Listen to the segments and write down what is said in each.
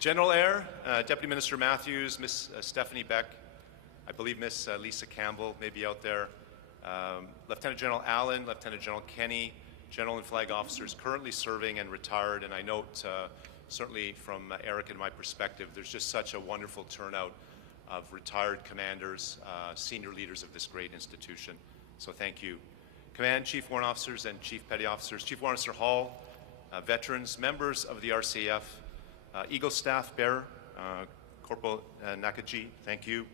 General Air, Deputy Minister Matthews, Miss Stephanie Beck, I believe Miss Lisa Campbell may be out there, Lieutenant General Allen, Lieutenant General Kenny, General and Flag officers currently serving and retired, and I note certainly from Eric and my perspective, there's just such a wonderful turnout of retired commanders, senior leaders of this great institution. So thank you. Command, Chief Warrant Officers and Chief Petty Officers, Chief Warrant Officer Hall, veterans, members of the RCF, Eagle Staff Bearer, Corporal Nakaji, thank you.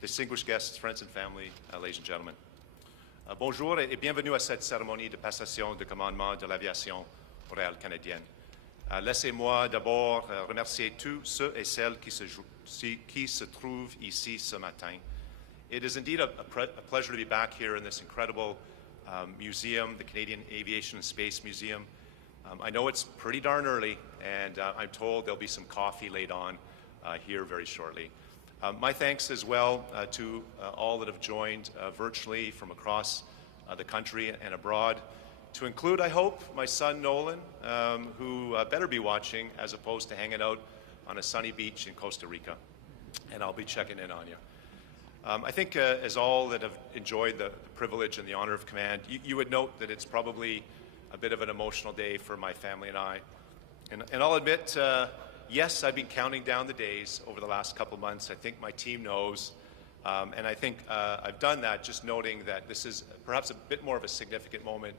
Distinguished guests, friends and family, ladies and gentlemen. Bonjour et bienvenue à cette cérémonie de passation de commandement de l'aviation royale canadienne. Laissez-moi d'abord remercier tous ceux et celles qui se trouvent ici ce matin. It is indeed a pleasure to be back here in this incredible museum, the Canadian Aviation and Space Museum. I know it's pretty darn early, and I'm told there'll be some coffee laid on here very shortly. My thanks as well to all that have joined virtually from across the country and abroad, to include, I hope, my son Nolan, who better be watching as opposed to hanging out on a sunny beach in Costa Rica, and I'll be checking in on you. I think as all that have enjoyed the privilege and the honor of command, you would note that it's probably a bit of an emotional day for my family and I. And I'll admit, yes, I've been counting down the days over the last couple months. I think my team knows. And I think I've done that just noting that this is perhaps a bit more of a significant moment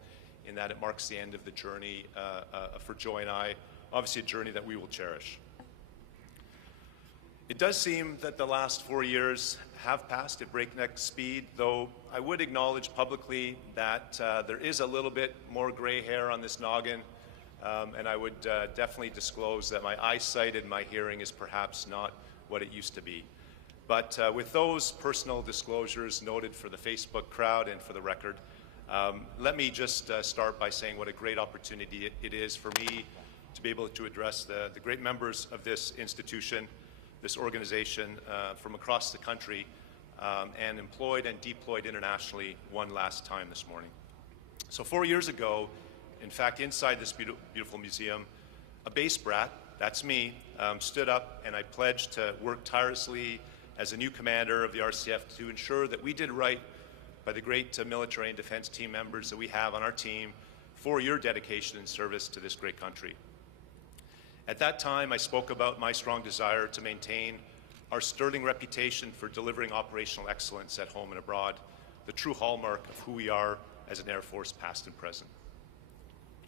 in that it marks the end of the journey for Joy and I, obviously a journey that we will cherish. It does seem that the last 4 years have passed at breakneck speed, though I would acknowledge publicly that there is a little bit more gray hair on this noggin, and I would definitely disclose that my eyesight and my hearing is perhaps not what it used to be. But with those personal disclosures noted for the Facebook crowd and for the record, let me just start by saying what a great opportunity it is for me to be able to address the great members of this institution, this organization from across the country, and employed and deployed internationally one last time this morning. So 4 years ago, in fact, inside this beautiful museum, a base brat, that's me, stood up and I pledged to work tirelessly as a new commander of the RCF to ensure that we did right by the great military and defense team members that we have on our team for your dedication and service to this great country. At that time, I spoke about my strong desire to maintain our sterling reputation for delivering operational excellence at home and abroad, the true hallmark of who we are as an Air Force past and present.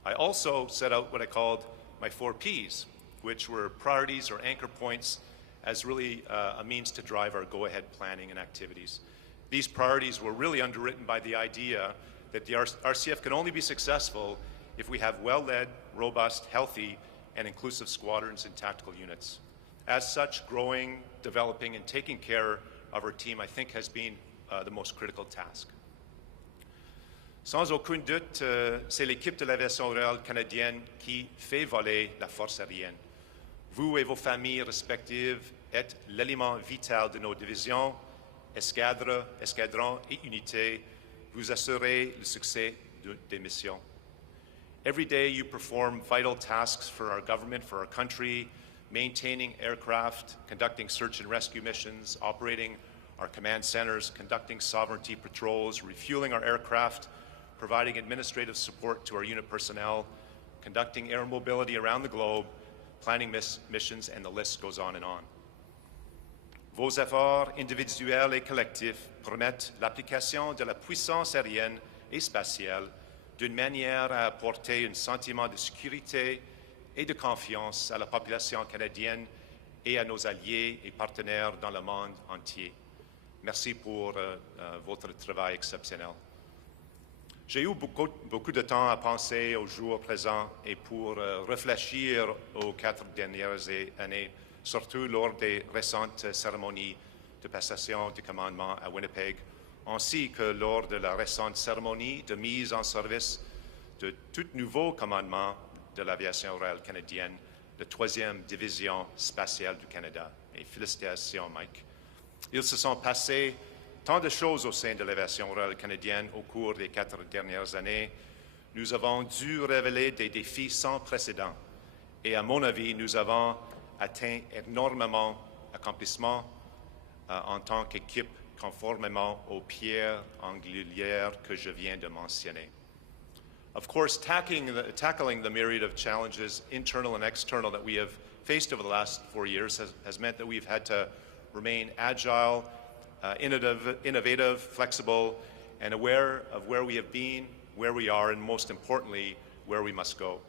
I also set out what I called my 4 Ps, which were priorities or anchor points as really a means to drive our go-ahead planning and activities. These priorities were really underwritten by the idea that the RCF can only be successful if we have well-led, robust, healthy, and inclusive squadrons and tactical units. As such, growing, developing, and taking care of our team, I think, has been the most critical task. Sans aucun doute, c'est l'équipe de l'aviation royale canadienne qui fait voler la force aérienne. Vous et vos familles respectives êtes l'élément vital de nos divisions, escadrons et unités. Vous assurez le succès des missions. Every day you perform vital tasks for our government, for our country, maintaining aircraft, conducting search and rescue missions, operating our command centers, conducting sovereignty patrols, refueling our aircraft, providing administrative support to our unit personnel, conducting air mobility around the globe, planning missions, and the list goes on and on. Vos efforts individuels et collectifs permettent l'application de la puissance aérienne et spatiale d'une manière à apporter un sentiment de sécurité et de confiance à la population canadienne et à nos alliés et partenaires dans le monde entier. Merci pour votre travail exceptionnel. J'ai eu beaucoup de temps à penser au jour présent et pour réfléchir aux 4 dernières années, surtout lors des récentes cérémonies de passation du commandement à Winnipeg, ainsi que lors de la récente cérémonie de mise en service de tout nouveau commandement de l'aviation royale canadienne, la 3e division spatiale du Canada. Et félicitations, Mike. Ils se sont passés tant de choses au sein de l'aviation royale canadienne au cours des 4 dernières années. Nous avons dû relever des défis sans précédent. Et à mon avis, nous avons atteint énormément d'accomplissements en tant qu'équipe conformément aux pierres angulaires que je viens de mentionner. Of course, tackling the myriad of challenges, internal and external, that we have faced over the last 4 years has meant that we've had to remain agile, innovative, flexible, and aware of where we have been, where we are, and most importantly, where we must go.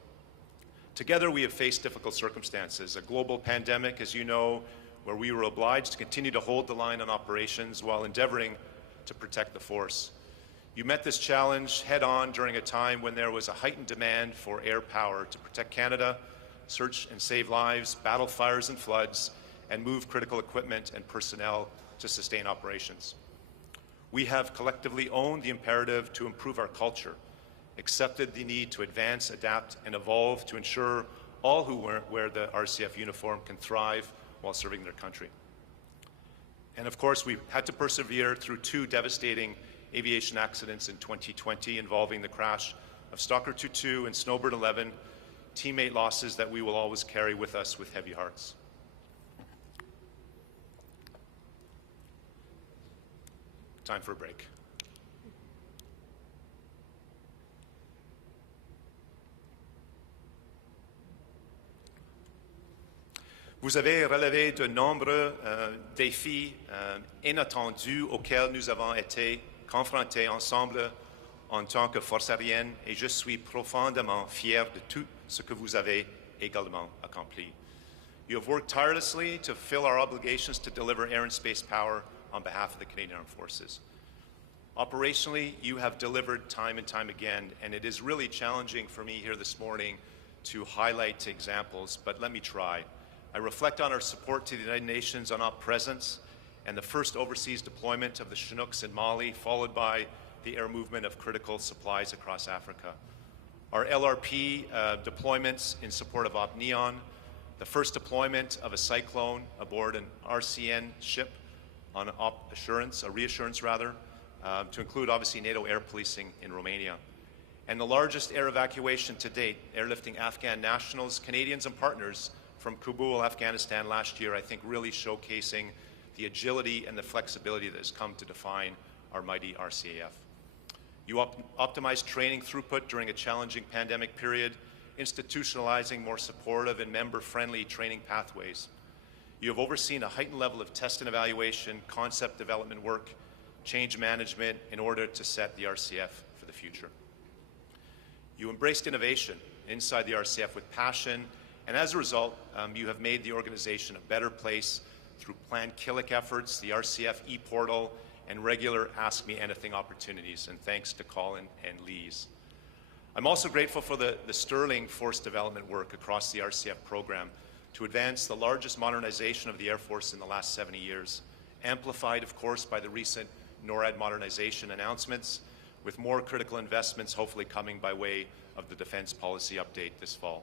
Together, we have faced difficult circumstances. A global pandemic, as you know, where we were obliged to continue to hold the line on operations while endeavoring to protect the force. You met this challenge head-on during a time when there was a heightened demand for air power to protect Canada, search and save lives, battle fires and floods, and move critical equipment and personnel to sustain operations. We have collectively owned the imperative to improve our culture, accepted the need to advance, adapt, and evolve to ensure all who wear the RCF uniform can thrive while serving their country. And of course, we've had to persevere through 2 devastating aviation accidents in 2020 involving the crash of Stalker 22 and Snowbird 11, teammate losses that we will always carry with us with heavy hearts. Time for a break. Vous avez relevé de nombreux défis inattendus auxquels nous avons été confrontés ensemble en tant que force aérienne, et je suis profondément fier de tout ce que vous avez également accompli. You have worked tirelessly to fulfill our obligations to deliver air and space power on behalf of the Canadian Armed Forces. Operationally, you have delivered time and time again, and it is really challenging for me here this morning to highlight examples, but let me try. I reflect on our support to the United Nations on op presence and the first overseas deployment of the Chinooks in Mali, followed by the air movement of critical supplies across Africa. Our LRP deployments in support of Op Neon, the first deployment of a Cyclone aboard an RCN ship on Op Assurance, a reassurance rather, to include obviously NATO air policing in Romania. And the largest air evacuation to date, airlifting Afghan nationals, Canadians and partners from Kabul, Afghanistan last year, I think really showcasing the agility and the flexibility that has come to define our mighty RCAF. You optimized training throughput during a challenging pandemic period, institutionalizing more supportive and member-friendly training pathways. You have overseen a heightened level of test and evaluation, concept development work, change management in order to set the RCF for the future. You embraced innovation inside the RCF with passion, and as a result, you have made the organization a better place through planned Killick efforts, the RCF e-portal, and regular Ask Me Anything opportunities, and thanks to Colin and Lise. I'm also grateful for the sterling force development work across the RCF program to advance the largest modernization of the Air Force in the last 70 years, amplified, of course, by the recent NORAD modernization announcements, with more critical investments hopefully coming by way of the defense policy update this fall.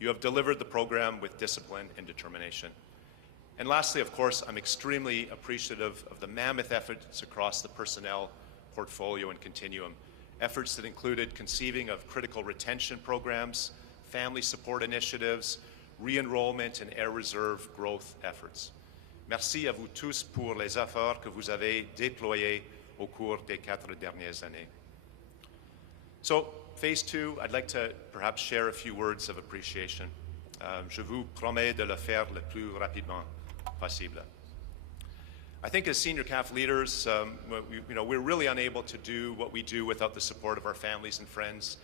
You have delivered the program with discipline and determination. And lastly, of course, I'm extremely appreciative of the mammoth efforts across the personnel portfolio and continuum, efforts that included conceiving of critical retention programs, family support initiatives, re-enrollment, and Air Reserve growth efforts. Merci à vous tous pour les efforts que vous avez déployés au cours des 4 dernières années. So, phase 2, I'd like to perhaps share a few words of appreciation. Je vous promets de le faire le plus rapidement possible. I think as senior CAF leaders, we're really unable to do what we do without the support of our families and friends.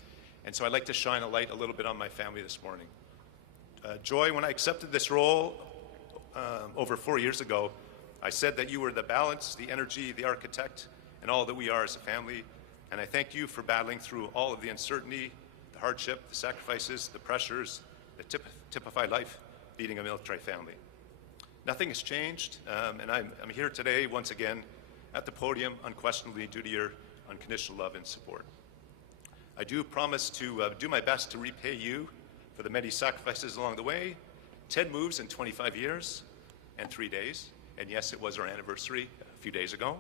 And so I'd like to shine a light a little bit on my family this morning. Joy, when I accepted this role over 4 years ago, I said that you were the balance, the energy, the architect, and all that we are as a family. And I thank you for battling through all of the uncertainty, the hardship, the sacrifices, the pressures that typify life leading a military family. Nothing has changed, and I'm here today once again at the podium unquestionably due to your unconditional love and support. I do promise to do my best to repay you for the many sacrifices along the way, 10 moves in 25 years and 3 days, and yes, it was our anniversary a few days ago.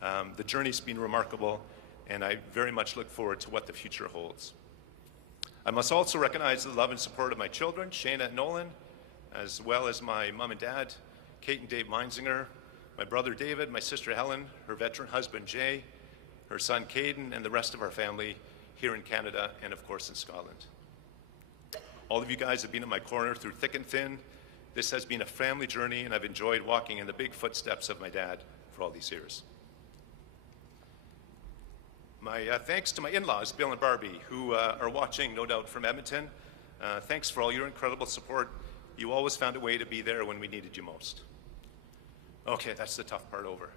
The journey's been remarkable, and I very much look forward to what the future holds. I must also recognize the love and support of my children, Shayna and Nolan, as well as my mom and dad, Kate and Dave Meinzinger, my brother David, my sister Helen, her veteran husband Jay, her son Caden, and the rest of our family here in Canada and of course in Scotland. All of you guys have been in my corner through thick and thin. This has been a family journey, and I've enjoyed walking in the big footsteps of my dad for all these years. My thanks to my in-laws, Bill and Barbie, who are watching, no doubt, from Edmonton. Thanks for all your incredible support. You always found a way to be there when we needed you most. Okay, that's the tough part over.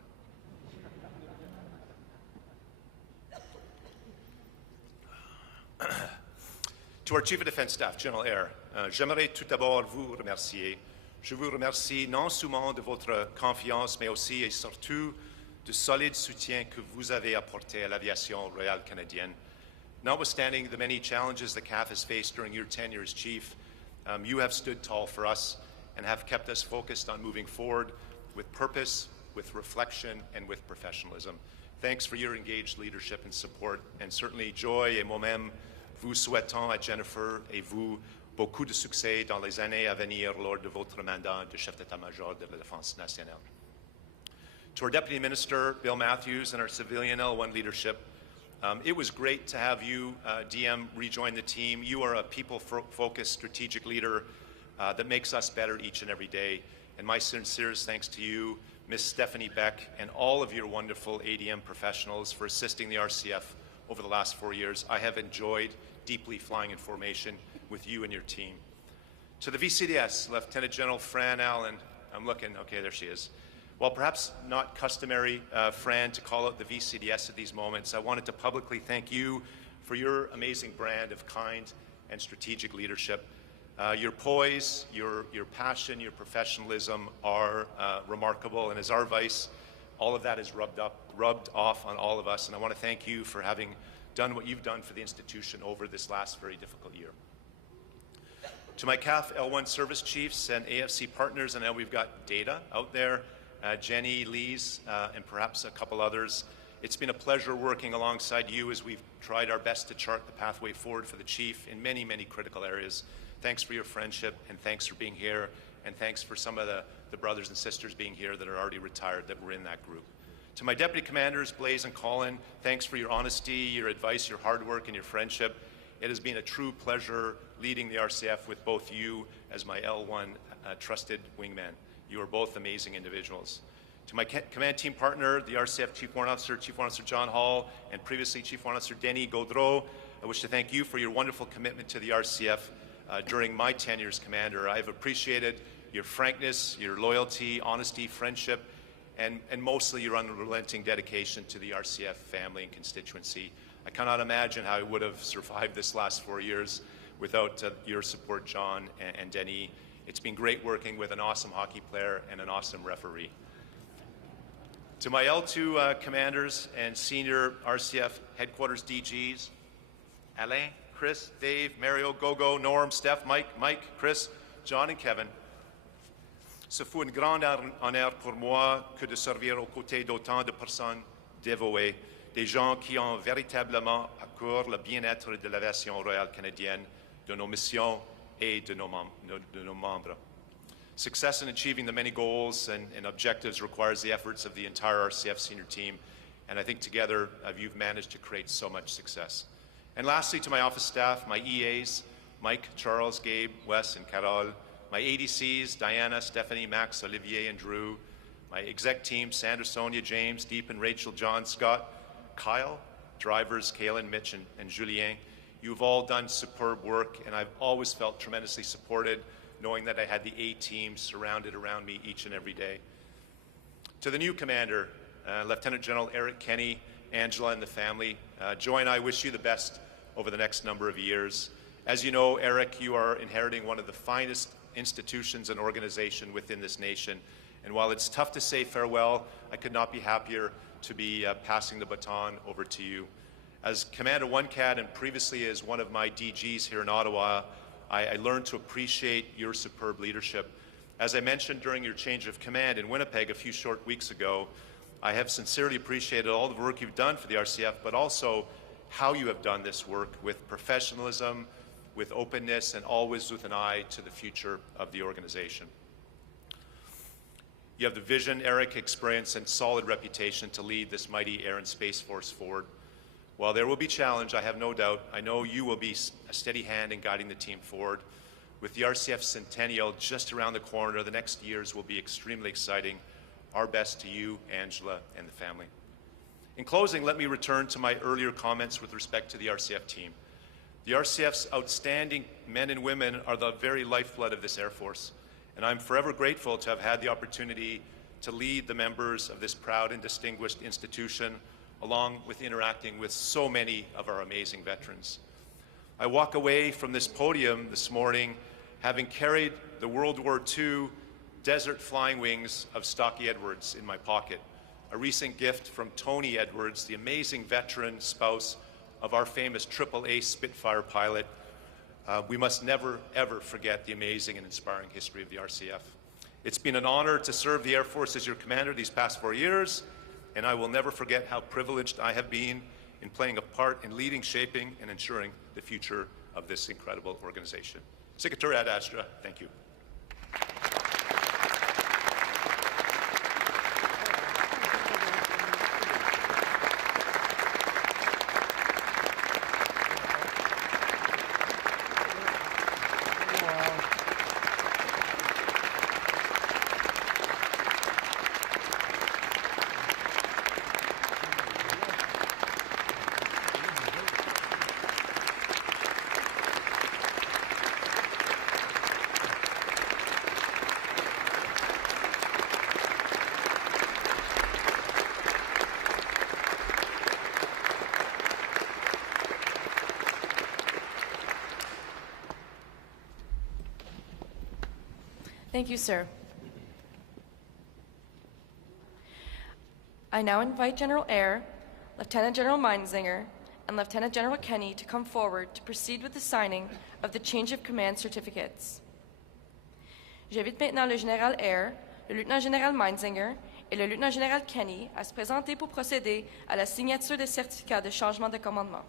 To our Chief of Defense Staff, General Eyre, j'aimerais tout d'abord vous remercier. Je vous remercie non seulement de votre confiance, mais aussi et surtout du solide soutien que vous avez apporté à l'aviation royale canadienne. Notwithstanding the many challenges the CAF has faced during your tenure as Chief, you have stood tall for us and have kept us focused on moving forward with purpose, with reflection, and with professionalism. Thanks for your engaged leadership and support, and certainly Joy et moi-même vous souhaitons à Jennifer et vous beaucoup de succès dans les années à venir lors de votre mandat de chef d'état-major de la Défense nationale. To our Deputy Minister, Bill Matthews, and our civilian L1 leadership, it was great to have you, DM, rejoin the team. You are a people-focused strategic leader that makes us better each and every day. And my sincerest thanks to you, Ms. Stephanie Beck, and all of your wonderful ADM professionals for assisting the RCF over the last 4 years. I have enjoyed deeply flying in formation with you and your team. To the VCDS, Lieutenant General Fran Allen, I'm looking, okay, there she is. While perhaps not customary, Fran, to call out the VCDS at these moments, I wanted to publicly thank you for your amazing brand of kind and strategic leadership. Your poise, your passion, your professionalism are remarkable, and as our vice, all of that is rubbed off on all of us, and I want to thank you for having done what you've done for the institution over this last very difficult year. To my CAF L1 service chiefs and AFC partners, and now we've got data out there, Jenny, Lise, and perhaps a couple others. It's been a pleasure working alongside you as we've tried our best to chart the pathway forward for the chief in many, many critical areas. Thanks for your friendship, and thanks for being here, and thanks for some of the brothers and sisters being here that are already retired that were in that group. To my deputy commanders, Blaise and Colin, thanks for your honesty, your advice, your hard work, and your friendship. It has been a true pleasure leading the RCF with both you as my L1 trusted wingman. You are both amazing individuals. To my command team partner, the RCF Chief Warrant Officer John Hall, and previously Chief Warrant Officer Denis Gaudreau, I wish to thank you for your wonderful commitment to the RCF during my tenure as commander. I've appreciated your frankness, your loyalty, honesty, friendship, and mostly your unrelenting dedication to the RCF family and constituency. I cannot imagine how I would have survived this last 4 years without your support, John and Denis. It's been great working with an awesome hockey player and an awesome referee. To my L2 commanders and senior RCF headquarters DGs, Alain, Chris, Dave, Mario, Gogo, Norm, Steph, Mike, Chris, John, and Kevin, ce fut un grand honneur pour moi que de servir aux côtés d'autant de personnes dévouées, des gens qui ont véritablement à cœur le bien-être de l'aviation royale canadienne, de nos missions et de nos membres. Success in achieving the many goals and objectives requires the efforts of the entire RCF senior team, and I think together you've managed to create so much success. And lastly, to my office staff, my EAs, Mike, Charles, Gabe, Wes, and Carol, my ADCs, Diana, Stephanie, Max, Olivier, and Drew, my exec team, Sandra, Sonia, James, Deep, and Rachel, John, Scott, Kyle, drivers, Kaylin, Mitch, and Julien. You've all done superb work, and I've always felt tremendously supported, knowing that I had the A-team surrounded around me each and every day. To the new commander, Lieutenant General Eric Kenny, Angela, and the family, Joy and I wish you the best over the next number of years. As you know, Eric, you are inheriting one of the finest institutions and organization within this nation. And while it's tough to say farewell, I could not be happier to be passing the baton over to you. As Commander 1CAD and previously as one of my DGs here in Ottawa, I learned to appreciate your superb leadership. As I mentioned during your change of command in Winnipeg a few short weeks ago, I have sincerely appreciated all the work you've done for the RCF, but also how you have done this work with professionalism, with openness and always with an eye to the future of the organization. You have the vision, Eric, experience, and solid reputation to lead this mighty Air and Space Force forward. While there will be challenge, I have no doubt, I know you will be a steady hand in guiding the team forward. With the RCF Centennial just around the corner, the next years will be extremely exciting. Our best to you, Angela, and the family. In closing, let me return to my earlier comments with respect to the RCF team. The RCF's outstanding men and women are the very lifeblood of this Air Force, and I'm forever grateful to have had the opportunity to lead the members of this proud and distinguished institution, along with interacting with so many of our amazing veterans. I walk away from this podium this morning having carried the World War II Desert Flying Wings of Stocky Edwards in my pocket, a recent gift from Tony Edwards, the amazing veteran spouse of our famous AAA Spitfire pilot. We must never, ever forget the amazing and inspiring history of the RCF. It's been an honor to serve the Air Force as your commander these past 4 years, and I will never forget how privileged I have been in playing a part in leading, shaping, and ensuring the future of this incredible organization. Secretary Ad Astra, thank you. Thank you, sir. I now invite General Eyre, Lieutenant General Meinzinger, and Lieutenant General Kenny to come forward to proceed with the signing of the change of command certificates. J'invite maintenant le Général Eyre, le Lieutenant Général Meinzinger et le Lieutenant Général Kenny à se présenter pour procéder à la signature des certificats de changement de commandement.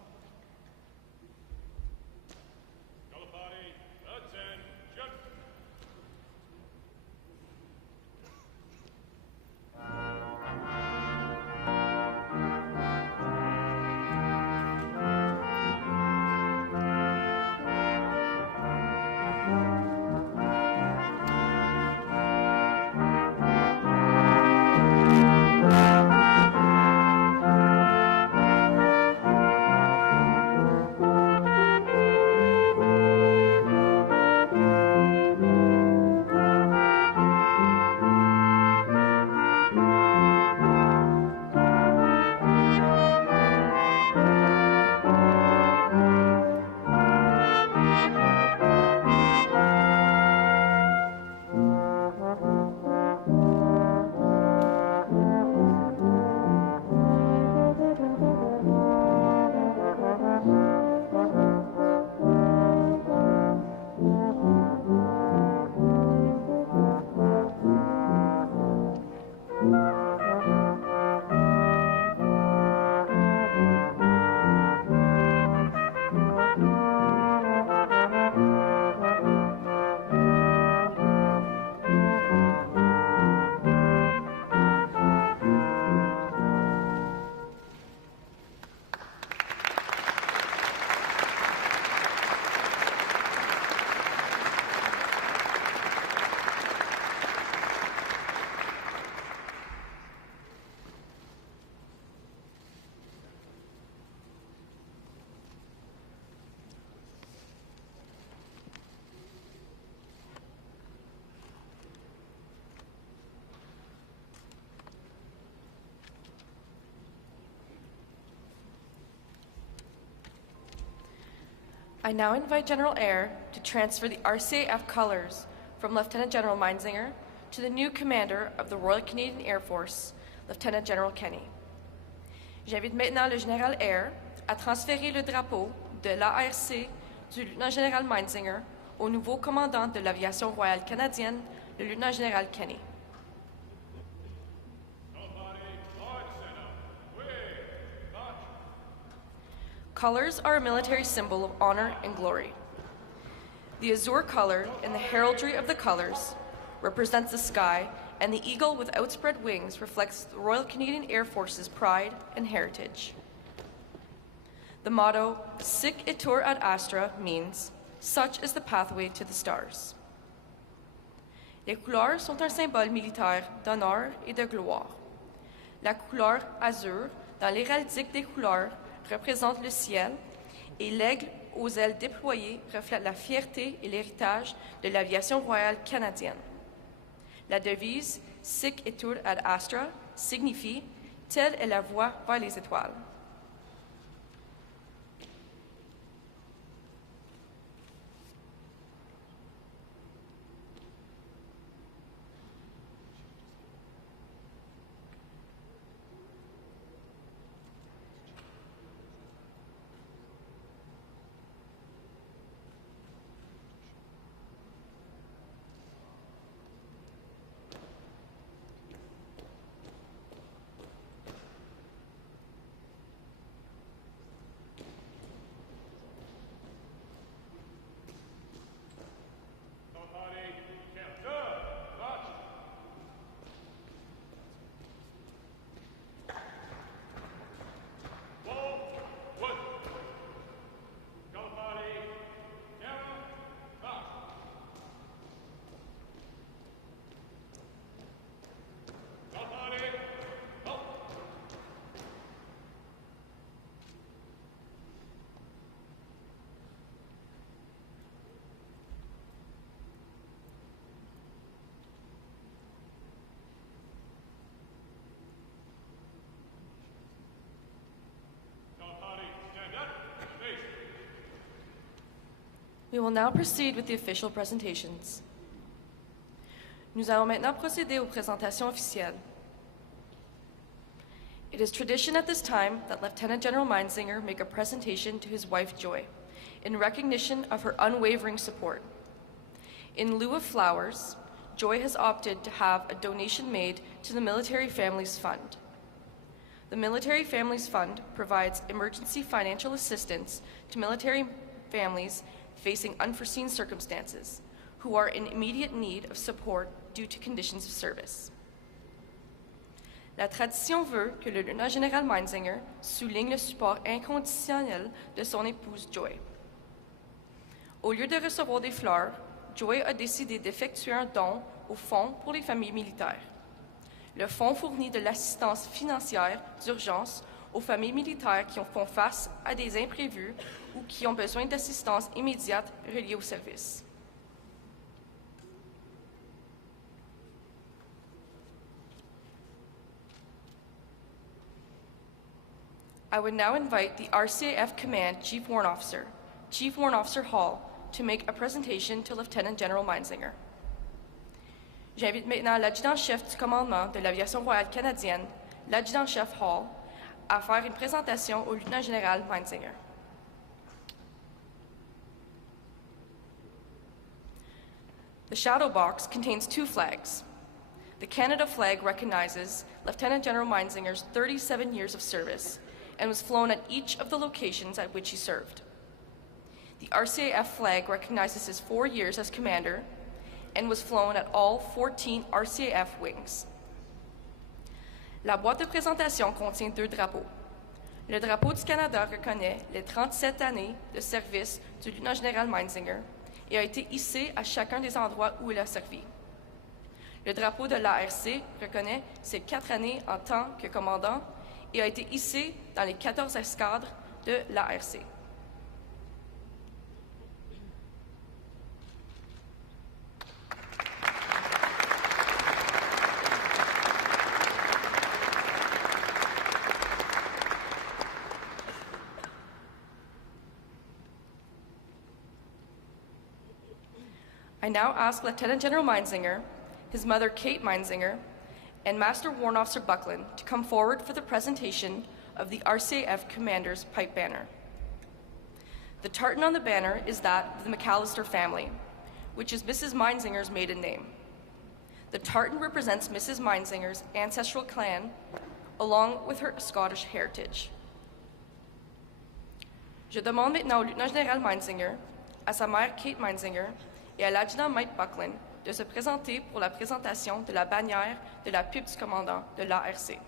I now invite General Eyre to transfer the Rcaf Colors from Lieutenant General Meinzinger to the new commander of the Royal Canadian Air Force, Lieutenant General Kenny. J'invite maintenant le Général Eyre à transférer le drapeau de l'ARC du Lieutenant Général Meinzinger au nouveau commandant de l'Aviation royale canadienne, le Lieutenant Général Kenny. Colors are a military symbol of honor and glory. The azure color in the heraldry of the colors represents the sky, and the eagle with outspread wings reflects the Royal Canadian Air Force's pride and heritage. The motto, Sic itur ad astra, means, such is the pathway to the stars. Les couleurs sont un symbole militaire d'honneur et de gloire. La couleur azur, dans l'héraldique des couleurs, représente le ciel, et l'aigle aux ailes déployées reflète la fierté et l'héritage de l'aviation royale canadienne. La devise Sic itur ad astra signifie telle est la voie vers les étoiles. We will now proceed with the official presentations. Nous allons maintenant procéder aux présentations officielles. It is tradition at this time that Lieutenant General Meinzinger make a presentation to his wife Joy, in recognition of her unwavering support. In lieu of flowers, Joy has opted to have a donation made to the Military Families Fund. The Military Families Fund provides emergency financial assistance to military families facing unforeseen circumstances, who are in immediate need of support due to conditions of service. La tradition veut que le lieutenant-général Meinzinger souligne le support inconditionnel de son épouse Joy. Au lieu de recevoir des fleurs, Joy a décidé d'effectuer un don au Fonds pour les familles militaires. Le fonds fournit de l'assistance financière d'urgence aux familles militaires qui font face à des imprévus ou qui ont besoin d'assistance immédiate reliée au service. I would now invite the RCAF Command Chief Warrant Officer, Chief Warrant Officer Hall, to make a presentation to Lieutenant General Meinzinger. J'invite maintenant l'adjudant-chef du commandement de l'aviation royale canadienne, l'adjudant-chef Hall, à faire une présentation au lieutenant-général Meinzinger. The shadow box contains two flags. The Canada flag recognizes Lieutenant General Meinzinger's 37 years of service and was flown at each of the locations at which he served. The RCAF flag recognizes his 4 years as commander and was flown at all 14 RCAF wings. La boîte de présentation contient deux drapeaux. Le drapeau du Canada reconnaît les 37 années de service du lieutenant-général Meinzinger et a été hissé à chacun des endroits où il a servi. Le drapeau de l'ARC reconnaît ses 4 années en tant que commandant et a été hissé dans les 14 escadres de l'ARC. I now ask Lieutenant General Meinzinger, his mother Kate Meinzinger, and Master Warrant Officer Buckland to come forward for the presentation of the RCAF Commander's Pipe Banner. The tartan on the banner is that of the McAllister family, which is Mrs. Meinzinger's maiden name. The tartan represents Mrs. Meinzinger's ancestral clan, along with her Scottish heritage. Je demande maintenant au lieutenant-général Meinzinger, à sa mère Kate Meinzinger et à l'adjudant Mike Buckland de se présenter pour la présentation de la bannière de la pipe du commandant de l'ARC.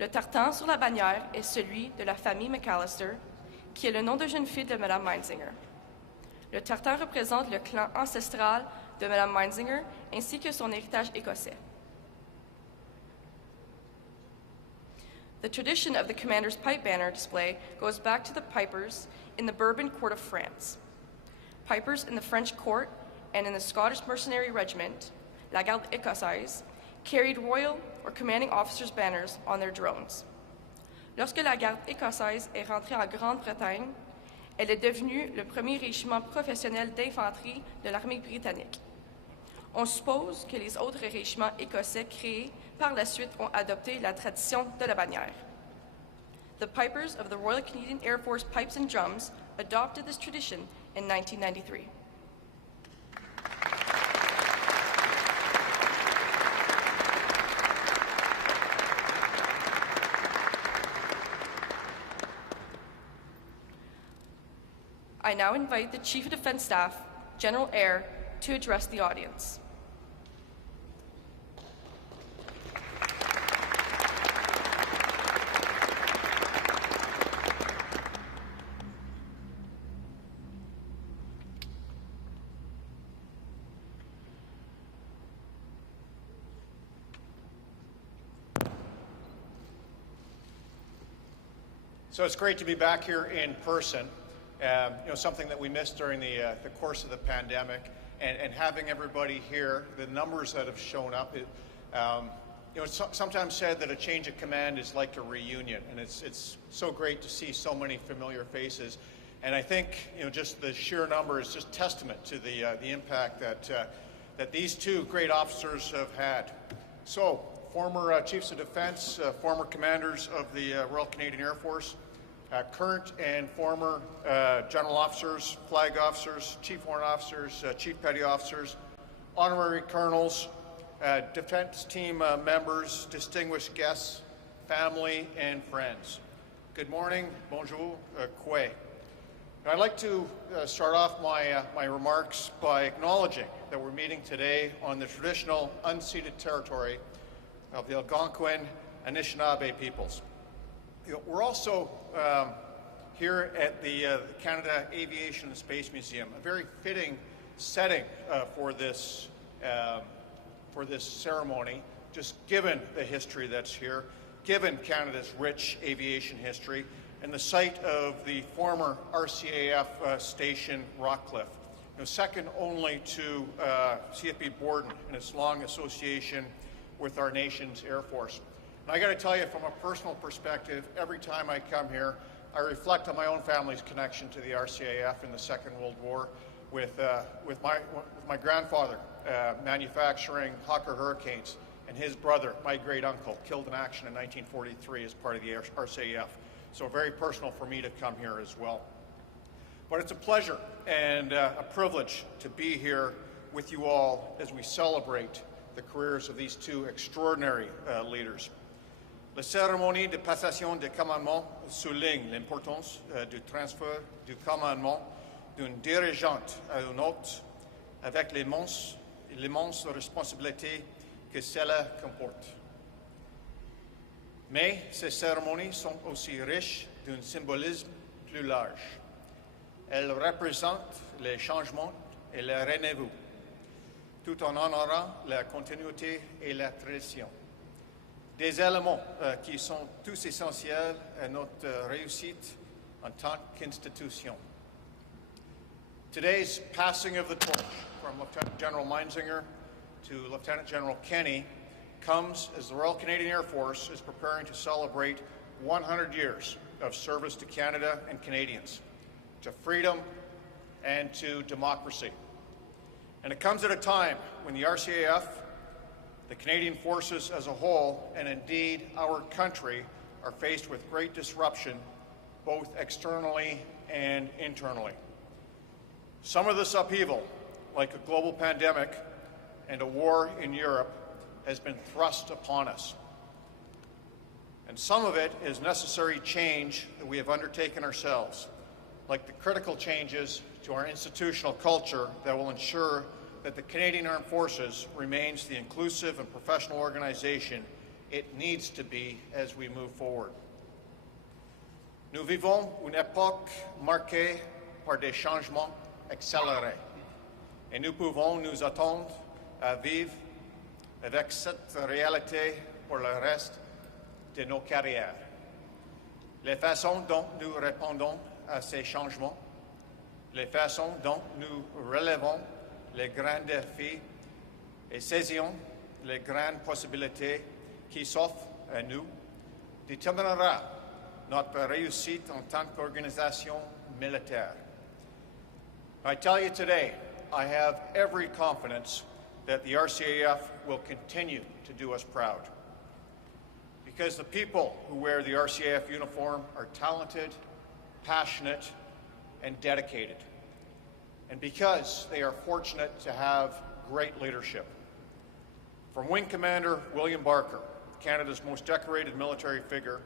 Le tartan sur la bannière est celui de la famille McAllister, qui est le nom de jeune fille de Mme Meinzinger. Le tartan représente le clan ancestral de Mme Meinzinger ainsi que son héritage écossais. The tradition of the commander's pipe banner display goes back to the pipers in the Bourbon court of France. Pipers in the French court and in the Scottish mercenary regiment, la Garde écossaise, carried royal or commanding officers' banners on their drones. Lorsque la Garde écossaise est rentrée en Grande-Bretagne, elle est devenue le premier régiment professionnel d'infanterie de l'armée britannique. On suppose que les autres régiments écossais créés par la suite ont adopté la tradition de la bannière. The pipers of the Royal Canadian Air Force Pipes and Drums adopted this tradition in 1993. I now invite the Chief of Defense Staff, General Eyre, to address the audience. So it's great to be back here in person. Something that we missed during the course of the pandemic, and having everybody here, the numbers that have shown up. It's sometimes said that a change of command is like a reunion, and it's so great to see so many familiar faces. And I think just the sheer number is just testament to the impact that these two great officers have had. So, former chiefs of defense, former commanders of the Royal Canadian Air Force. Current and former general officers, flag officers, chief warrant officers, chief petty officers, honorary colonels, defense team members, distinguished guests, family, and friends. Good morning, bonjour, kwe. I'd like to start off my remarks by acknowledging that we're meeting today on the traditional unceded territory of the Algonquin Anishinaabe peoples. We're also here at the Canada Aviation and Space Museum, a very fitting setting for this ceremony, just given the history that's here, given Canada's rich aviation history, and the site of the former RCAF station Rockcliffe, second only to CFB Borden in its long association with our nation's Air Force. And I got to tell you, from a personal perspective, every time I come here, I reflect on my own family's connection to the RCAF in the Second World War, with my grandfather manufacturing Hawker Hurricanes, and his brother, my great uncle, killed in action in 1943 as part of the RCAF. So very personal for me to come here as well. But it's a pleasure and a privilege to be here with you all as we celebrate the careers of these two extraordinary leaders. La cérémonie de passation de commandement souligne l'importance du transfert du commandement d'une dirigeante à une autre, avec l'immense responsabilité que cela comporte. Mais ces cérémonies sont aussi riches d'un symbolisme plus large. Elles représentent les changements et le renouveau, tout en honorant la continuité et la tradition. Des éléments qui sont tous essentiels à notre réussite en tant qu'institution. Today's passing of the torch from Lieutenant General Meinzinger to Lieutenant General Kenny comes as the Royal Canadian Air Force is preparing to celebrate 100 years of service to Canada and Canadians, to freedom and to democracy. And it comes at a time when the RCAF, the Canadian forces as a whole, and indeed our country, are faced with great disruption, both externally and internally. Some of this upheaval, like a global pandemic and a war in Europe, has been thrust upon us. And some of it is necessary change that we have undertaken ourselves, like the critical changes to our institutional culture that will ensure that the Canadian Armed Forces remains the inclusive and professional organization it needs to be as we move forward. Nous vivons une époque marquée par des changements accélérés et nous pouvons nous attendre à vivre avec cette réalité pour le reste de nos carrières. Les façons dont nous répondons à ces changements, les façons dont nous relevons les grands défis et saisissons les grandes possibilités qui s'offrent à nous, déterminera notre réussite en tant qu'organisation militaire. I tell you today, I have every confidence that the RCAF will continue to do us proud. Because the people who wear the RCAF uniform are talented, passionate, and dedicated. And because they are fortunate to have great leadership. From Wing Commander William Barker, Canada's most decorated military figure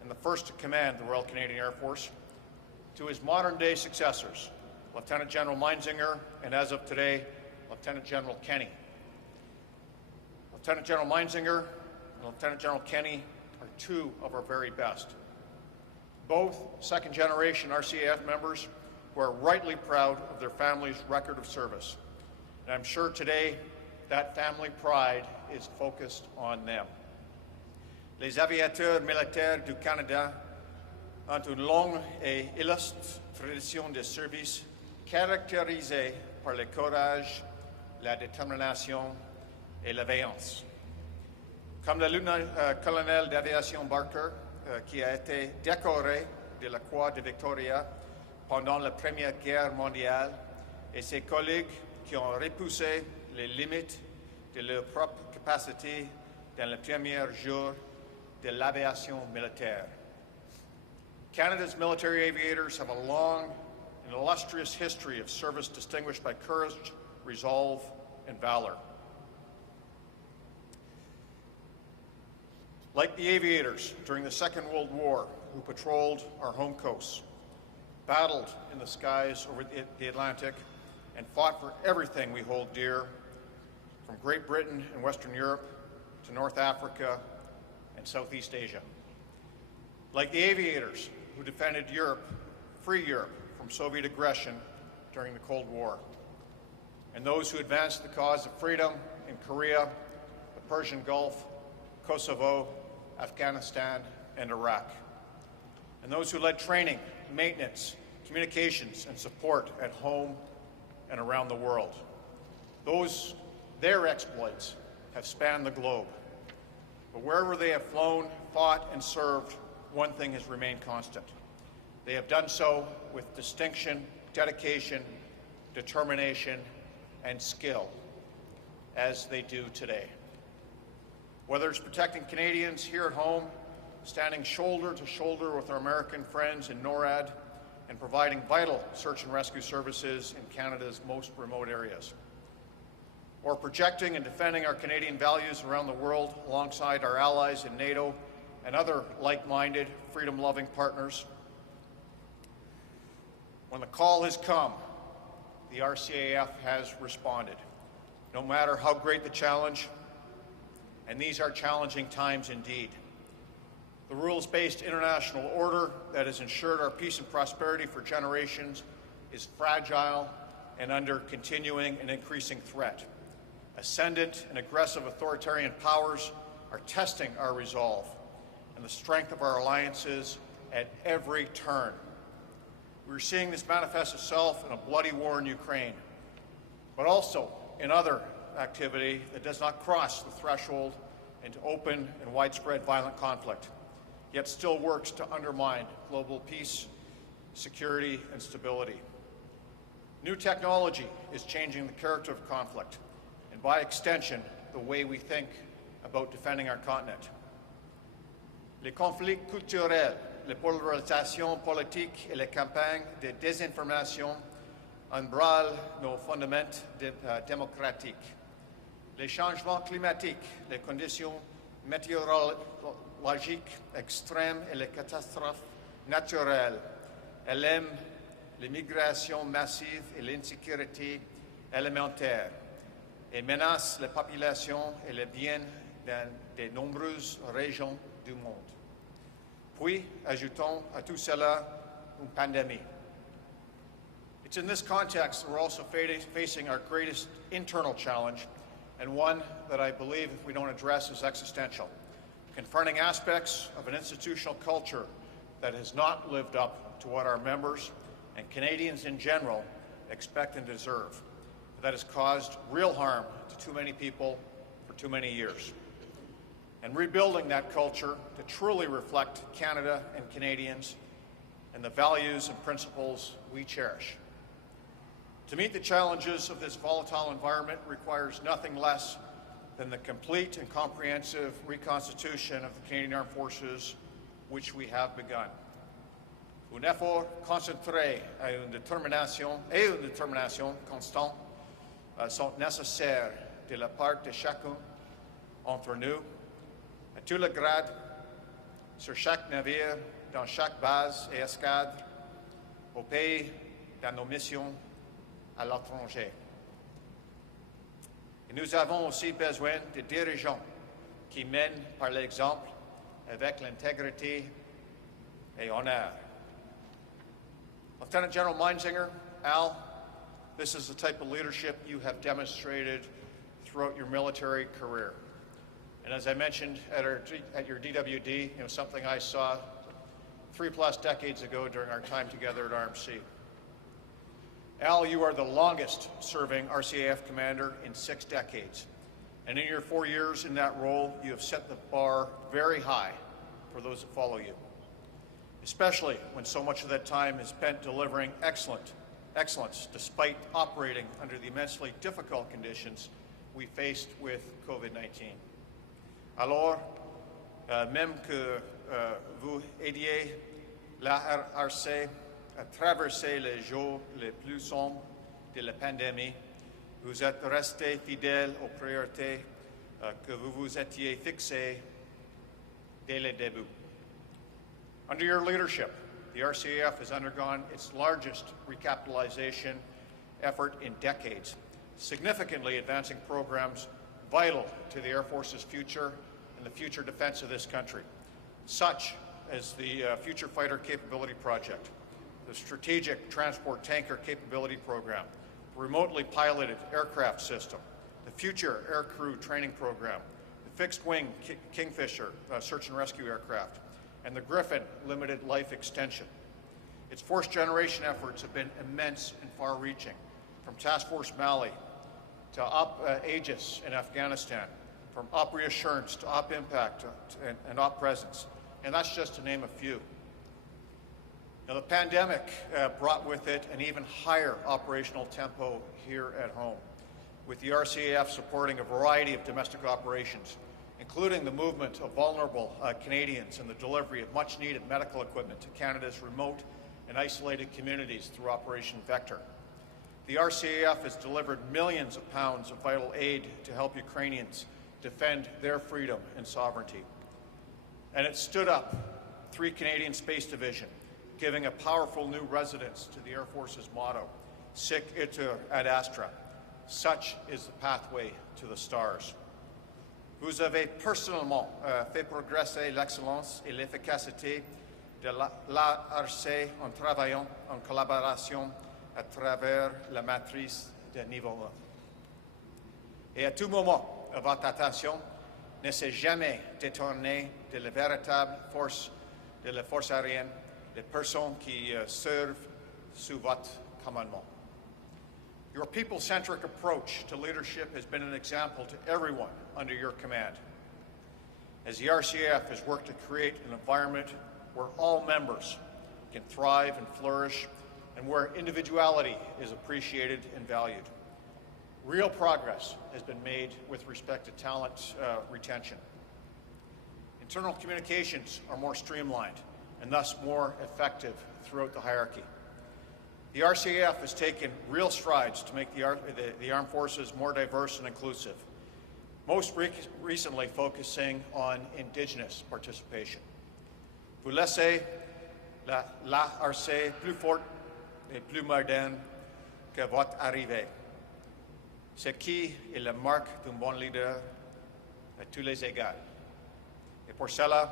and the first to command the Royal Canadian Air Force, to his modern-day successors, Lieutenant General Meinzinger, and as of today, Lieutenant General Kenny. Lieutenant General Meinzinger and Lieutenant General Kenny are two of our very best. Both second-generation RCAF members who are rightly proud of their family's record of service. And I'm sure today that family pride is focused on them. Les aviateurs militaires du Canada ont une longue et illustre tradition de service caractérisée par le courage, la détermination et la veillance. Comme le lieutenant-colonel d'aviation Barker, qui a été décoré de la Croix de Victoria pendant la Première Guerre mondiale, et ses collègues qui ont repoussé les limites de leur propre capacité dans les premiers jours de l'aviation militaire. Canada's military aviators have a long and illustrious history of service distinguished by courage, resolve, and valor. Like the aviators during the Second World War who patrolled our home coasts, battled in the skies over the Atlantic, and fought for everything we hold dear, from Great Britain and Western Europe to North Africa and Southeast Asia. Like the aviators who defended Europe, free Europe, from Soviet aggression during the Cold War, and those who advanced the cause of freedom in Korea, the Persian Gulf, Kosovo, Afghanistan, and Iraq, and those who led training, maintenance, communications, and support at home and around the world. Their exploits have spanned the globe. But wherever they have flown, fought, and served, one thing has remained constant. They have done so with distinction, dedication, determination, and skill, as they do today. Whether it's protecting Canadians here at home, standing shoulder to shoulder with our American friends in NORAD, and providing vital search and rescue services in Canada's most remote areas, or projecting and defending our Canadian values around the world alongside our allies in NATO and other like-minded, freedom-loving partners. When the call has come, the RCAF has responded, no matter how great the challenge, and these are challenging times indeed. The rules-based international order that has ensured our peace and prosperity for generations is fragile and under continuing and increasing threat. Ascendant and aggressive authoritarian powers are testing our resolve and the strength of our alliances at every turn. We're seeing this manifest itself in a bloody war in Ukraine, but also in other activity that does not cross the threshold into open and widespread violent conflict, yet still works to undermine global peace, security, and stability. New technology is changing the character of conflict, and by extension, the way we think about defending our continent. Les conflits culturels, les polarisations politiques et les campagnes de désinformation embranlent nos fondements démocratiques. Les changements climatiques, les conditions météorologiques extrêmes et les catastrophes naturelles l'immigration massive et l'insécurité alimentaire et menacent la population et le bien dans de nombreuses régions du monde. Puis, ajoutons à tout cela une pandémie. It's in this context that we're also facing our greatest internal challenge, and one that I believe, if we don't address, is existential. Confronting aspects of an institutional culture that has not lived up to what our members and Canadians in general expect and deserve, that has caused real harm to too many people for too many years. And rebuilding that culture to truly reflect Canada and Canadians and the values and principles we cherish. To meet the challenges of this volatile environment requires nothing less than the complete and comprehensive reconstitution of the Canadian Armed Forces, which we have begun. Un effort concentré et une détermination constante sont nécessaires de la part de chacun d'entre nous, à tous les grades, sur chaque navire, dans chaque base et escadre, au pays, dans nos missions à l'étranger. Et nous avons aussi besoin de dirigeants qui mènent par l'exemple avec l'intégrité et honneur. Lieutenant General Meinzinger, Al, this is the type of leadership you have demonstrated throughout your military career. And as I mentioned at your DWD, something I saw 3+ decades ago during our time together at RMC. Al, you are the longest serving RCAF commander in 6 decades. And in your 4 years in that role, you have set the bar very high for those that follow you, especially when so much of that time is spent delivering excellence despite operating under the immensely difficult conditions we faced with COVID-19. Alors, même que vous aidiez la RRC à traverser les jours les plus sombres de la pandémie, vous êtes resté fidèle aux priorités que vous vous étiez fixées dès le début. Under your leadership, the RCAF has undergone its largest recapitalization effort in decades, significantly advancing programs vital to the Air Force's future and the future defense of this country, such as the Future Fighter Capability Project, the Strategic Transport Tanker Capability Program, the Remotely Piloted Aircraft System, the Future Aircrew Training Program, the Fixed Wing Kingfisher Search and Rescue Aircraft, and the Griffin Limited Life Extension. Its force generation efforts have been immense and far-reaching, from Task Force Mali to Aegis in Afghanistan, from Op Reassurance to Op Impact and Op Presence, and that's just to name a few. Now, the pandemic brought with it an even higher operational tempo here at home, with the RCAF supporting a variety of domestic operations, including the movement of vulnerable Canadians and the delivery of much-needed medical equipment to Canada's remote and isolated communities through Operation Vector. The RCAF has delivered millions of pounds of vital aid to help Ukrainians defend their freedom and sovereignty. And it stood up 3 Canadian Space Division, giving a powerful new resonance to the Air Force's motto, Sic iter ad astra. Such is the pathway to the stars. Vous avez personnellement fait progresser l'excellence et l'efficacité de l'ARC en travaillant en collaboration à travers la matrice de niveau 1. Et à tout moment, votre attention ne s'est jamais détournée de la véritable force de la force aérienne, des personnes qui servent sous votre commandement. Your people-centric approach to leadership has been an example to everyone under your command, as the RCAF has worked to create an environment where all members can thrive and flourish, and where individuality is appreciated and valued. Real progress has been made with respect to talent retention. Internal communications are more streamlined and thus more effective throughout the hierarchy. The RCAF has taken real strides to make the armed forces more diverse and inclusive, most recently focusing on Indigenous participation. Vous laissez l'ARC plus forte et plus moderne que votre arrivée. Ce qui est la marque d'un bon leader à tous les égards. Et pour cela,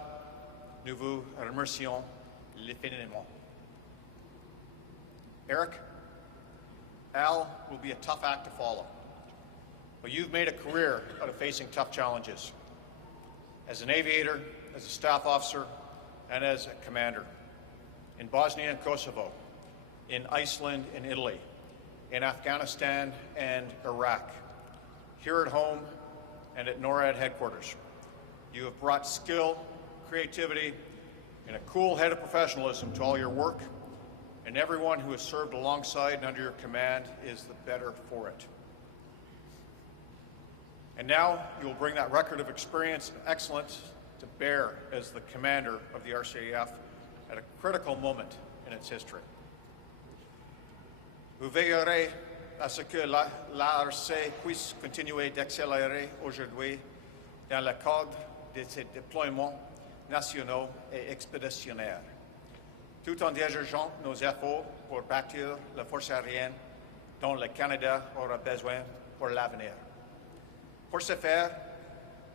nous vous remercions infiniment. Eric, Al will be a tough act to follow, but you've made a career out of facing tough challenges. As an aviator, as a staff officer, and as a commander. In Bosnia and Kosovo, in Iceland and Italy, in Afghanistan and Iraq, here at home and at NORAD headquarters. You have brought skill, creativity, and a cool head of professionalism to all your work, and everyone who has served alongside and under your command is the better for it. And now you will bring that record of experience and excellence to bear as the commander of the RCAF at a critical moment in its history. Vous veillerez à ce que l'ARC puisse continuer d'accélérer aujourd'hui dans le cadre de ses déploiements nationaux et expéditionnaires, tout en dirigeant nos efforts pour bâtir la force aérienne dont le Canada aura besoin pour l'avenir. Pour ce faire,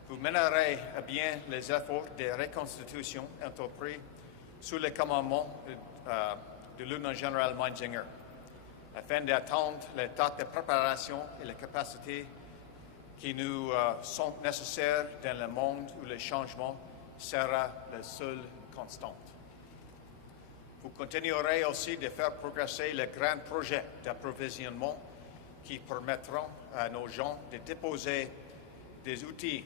vous mènerez à bien les efforts de reconstitution entrepris sous le commandement du lieutenant-général Meinzinger, afin d'atteindre l'état de préparation et les capacités qui nous sont nécessaires dans le monde où le changement sera la seule constante. Vous continuerez aussi de faire progresser les grands projets d'approvisionnement qui permettront à nos gens de déposer des outils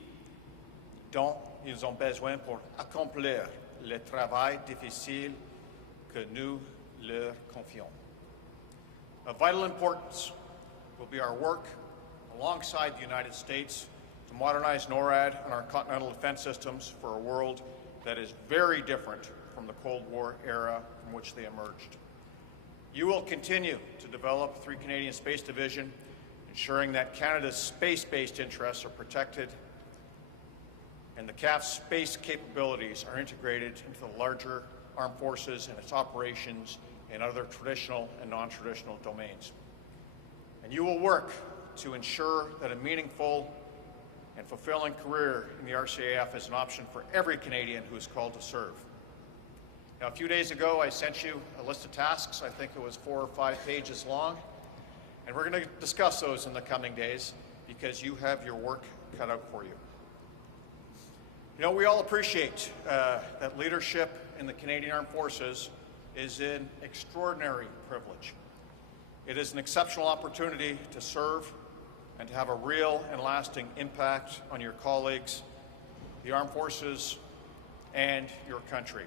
dont ils ont besoin pour accomplir le travail difficile que nous leur confions. Of vital importance will be our work alongside the United States to modernize NORAD and our continental defense systems for a world that is very different from the Cold War era from which they emerged. You will continue to develop 3 Canadian Space Division, ensuring that Canada's space-based interests are protected and the CAF's space capabilities are integrated into the larger armed forces and its operations in other traditional and non-traditional domains. And you will work to ensure that a meaningful and fulfilling career in the RCAF is an option for every Canadian who is called to serve. Now, a few days ago, I sent you a list of tasks. I think it was 4 or 5 pages long. And we're going to discuss those in the coming days because you have your work cut out for you. You know, we all appreciate that leadership in the Canadian Armed Forces is an extraordinary privilege. It is an exceptional opportunity to serve and to have a real and lasting impact on your colleagues, the armed forces, and your country.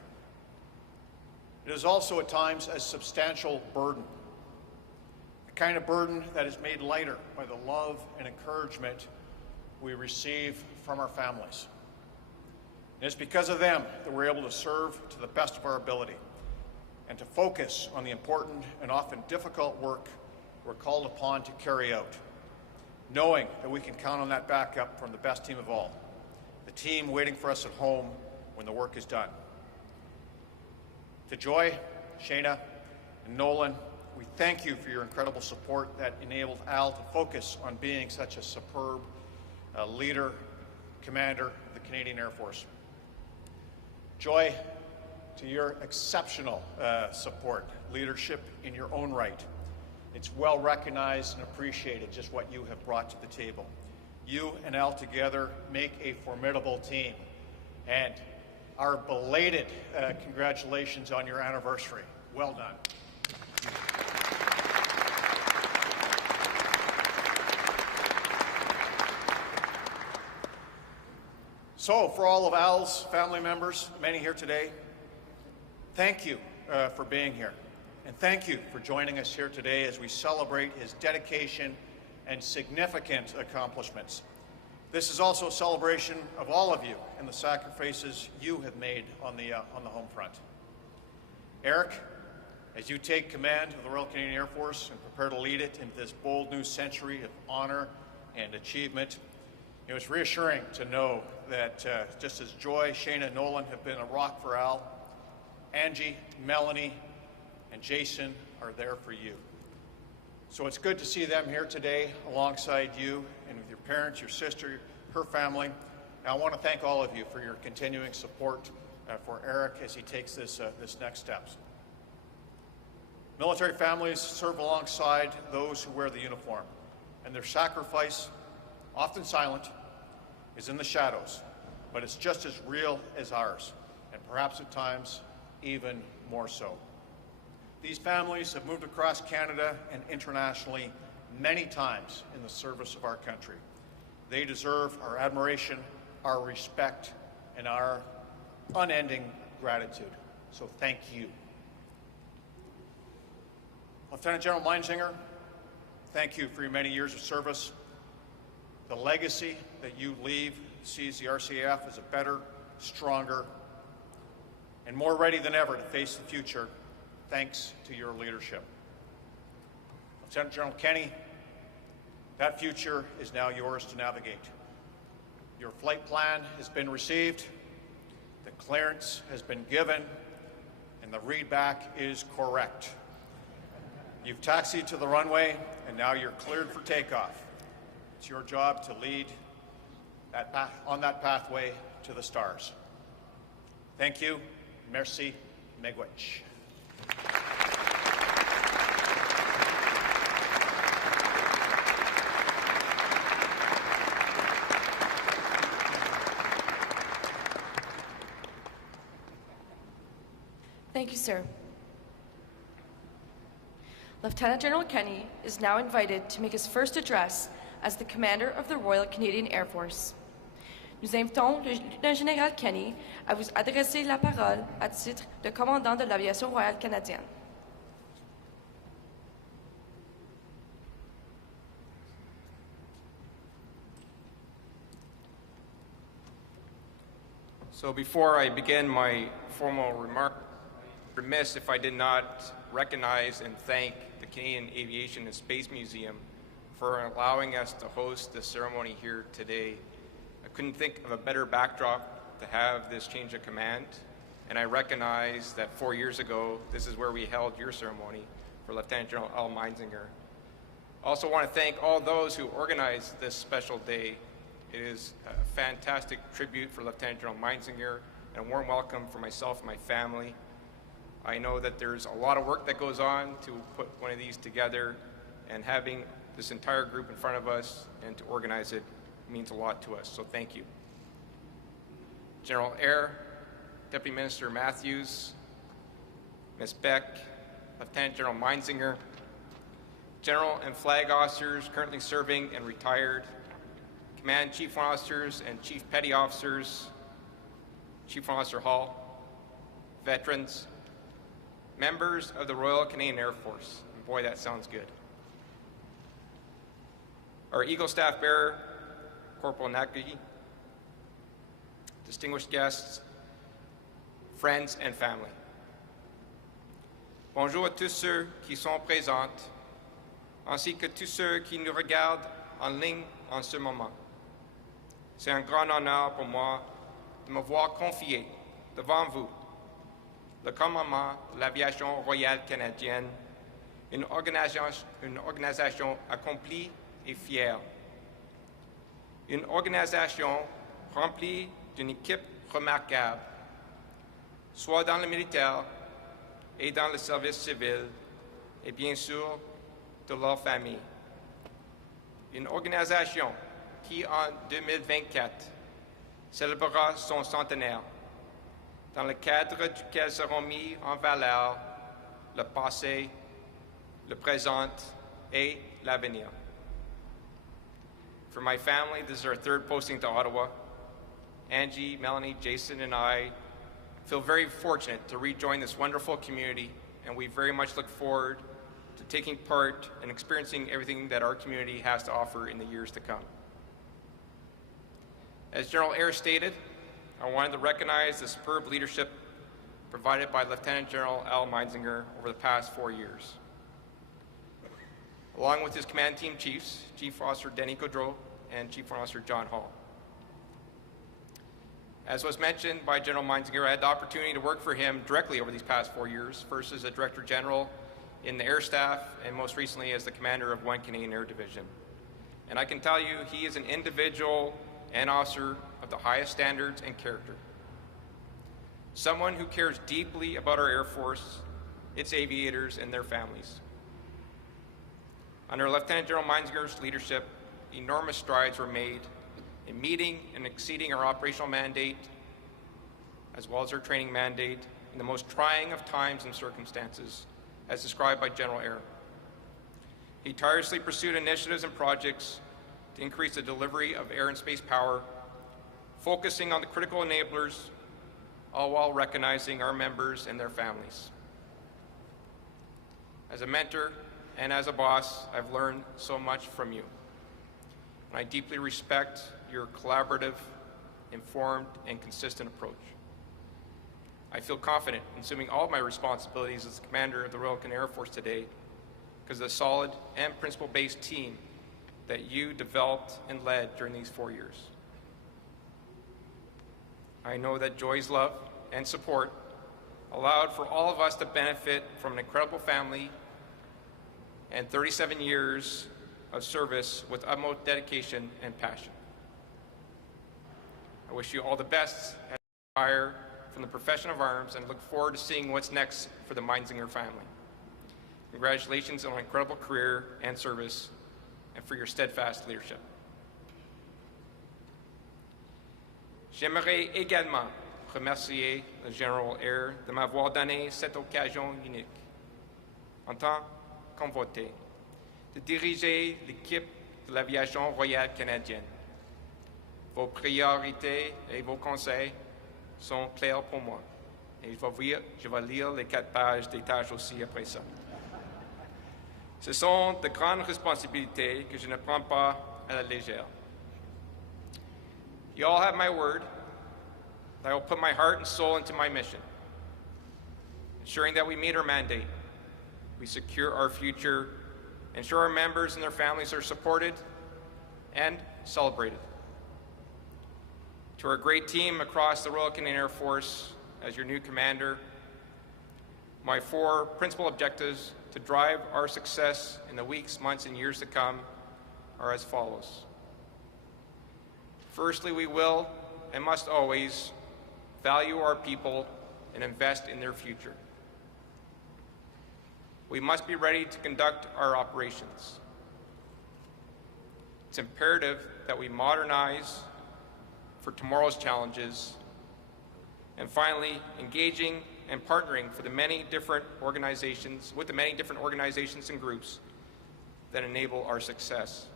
It is also at times a substantial burden, the kind of burden that is made lighter by the love and encouragement we receive from our families. And it's because of them that we're able to serve to the best of our ability and to focus on the important and often difficult work we're called upon to carry out, knowing that we can count on that backup from the best team of all, the team waiting for us at home when the work is done. To Joy, Shayna, and Nolan, we thank you for your incredible support that enabled Al to focus on being such a superb leader, commander of the Canadian Air Force. Joy, to your exceptional support, leadership in your own right. It's well recognized and appreciated just what you have brought to the table. You and Al together make a formidable team. And our belated congratulations on your anniversary. Well done. So, for all of Al's family members, many here today, thank you for being here. And thank you for joining us here today as we celebrate his dedication and significant accomplishments. This is also a celebration of all of you and the sacrifices you have made on the home front. Eric, as you take command of the Royal Canadian Air Force and prepare to lead it into this bold new century of honor and achievement, it was reassuring to know that just as Joy, Shayna, and Nolan have been a rock for Al, Angie, Melanie, and Jason are there for you. So it's good to see them here today alongside you and with your parents, your sister, her family. And I want to thank all of you for your continuing support for Eric as he takes this next steps. Military families serve alongside those who wear the uniform, and their sacrifice, often silent, is in the shadows, but it's just as real as ours, and perhaps at times even more so. These families have moved across Canada and internationally many times in the service of our country. They deserve our admiration, our respect, and our unending gratitude. So thank you. Lieutenant General Meinzinger, thank you for your many years of service. The legacy that you leave sees the RCAF as a better, stronger, and more ready than ever to face the future, thanks to your leadership. Lieutenant General Kenny, that future is now yours to navigate. Your flight plan has been received, the clearance has been given, and the readback is correct. You've taxied to the runway, and now you're cleared for takeoff. It's your job to lead on that pathway to the stars. Thank you. Merci. Miigwech. Thank you, sir. Lieutenant General Kenny is now invited to make his first address as the Commander of the Royal Canadian Air Force. Nous invitons le Lieutenant Général Kenny à vous adresser la parole à titre de commandant de l'aviation royale canadienne. So before I begin my formal remarks, I'm remiss if I did not recognize and thank the Canadian Aviation and Space Museum for allowing us to host this ceremony here today. I couldn't think of a better backdrop to have this change of command, and I recognize that 4 years ago, this is where we held your ceremony for Lieutenant General Al Meinzinger. I also want to thank all those who organized this special day. It is a fantastic tribute for Lieutenant General Meinzinger and a warm welcome for myself and my family. I know that there's a lot of work that goes on to put one of these together, and having this entire group in front of us and to organize it means a lot to us, so thank you. General Eyre, Deputy Minister Matthews, Ms. Beck, Lieutenant General Meinzinger, General and Flag Officers currently serving and retired, Command Chief Officers and Chief Petty Officers, Chief Officer Hall, veterans, members of the Royal Canadian Air Force, and boy, that sounds good. Our Eagle Staff Bearer, Corporal Naki, distinguished guests, friends and family. Bonjour à tous ceux qui sont présents, ainsi que tous ceux qui nous regardent en ligne en ce moment. C'est un grand honneur pour moi de me voir confier devant vous le commandement de l'aviation royale canadienne, une organisation accomplie et fière. Une organisation remplie d'une équipe remarquable, soit dans le militaire et dans le service civil, et bien sûr de leur famille. Une organisation qui, en 2024, célébrera son centenaire, dans le cadre duquel seront mis en valeur le passé, le présent et l'avenir. For my family, this is our third posting to Ottawa. Angie, Melanie, Jason, and I feel very fortunate to rejoin this wonderful community, and we very much look forward to taking part and experiencing everything that our community has to offer in the years to come. As General Eyre stated, I wanted to recognize the superb leadership provided by Lieutenant General Al Meinzinger over the past 4 years. Along with his command team chiefs, Chief Officer Denny Gaudreau and Chief Officer John Hall. As was mentioned by General Meinzinger, I had the opportunity to work for him directly over these past 4 years, first as a Director General in the Air Staff and most recently as the commander of 1 Canadian Air Division. And I can tell you he is an individual and officer of the highest standards and character. Someone who cares deeply about our Air Force, its aviators, and their families. Under Lieutenant General Meinzinger's leadership, enormous strides were made in meeting and exceeding our operational mandate, as well as our training mandate, in the most trying of times and circumstances, as described by General Eyre. He tirelessly pursued initiatives and projects to increase the delivery of air and space power, focusing on the critical enablers, all while recognizing our members and their families. As a mentor and as a boss, I've learned so much from you. And I deeply respect your collaborative, informed, and consistent approach. I feel confident in assuming all of my responsibilities as the commander of the Royal Canadian Air Force today because of the solid and principle-based team that you developed and led during these 4 years. I know that Joy's love and support allowed for all of us to benefit from an incredible family and 37 years of service with utmost dedication and passion. I wish you all the best as you retire from the profession of arms and look forward to seeing what's next for the Meinzinger family. Congratulations on an incredible career and service and for your steadfast leadership. J'aimerais également remercier le Général Eyre de m'avoir donné cette occasion unique, en tant qu'envoyé, de diriger l'équipe de l'aviation royale canadienne. Vos priorités et vos conseils sont clairs pour moi. Et je vais lire les 4 pages des tâches aussi après ça. Ce sont de grandes responsabilités que je ne prends pas à la légère. You all have my word that I will put my heart and soul into my mission, ensuring that we meet our mandate, we secure our future, ensure our members and their families are supported and celebrated. To our great team across the Royal Canadian Air Force, as your new commander, my 4 principal objectives to drive our success in the weeks, months, and years to come are as follows. Firstly, we will and must always value our people and invest in their future. We must be ready to conduct our operations. It's imperative that we modernize for tomorrow's challenges. And finally, engaging and partnering with the many different organizations and groups that enable our success.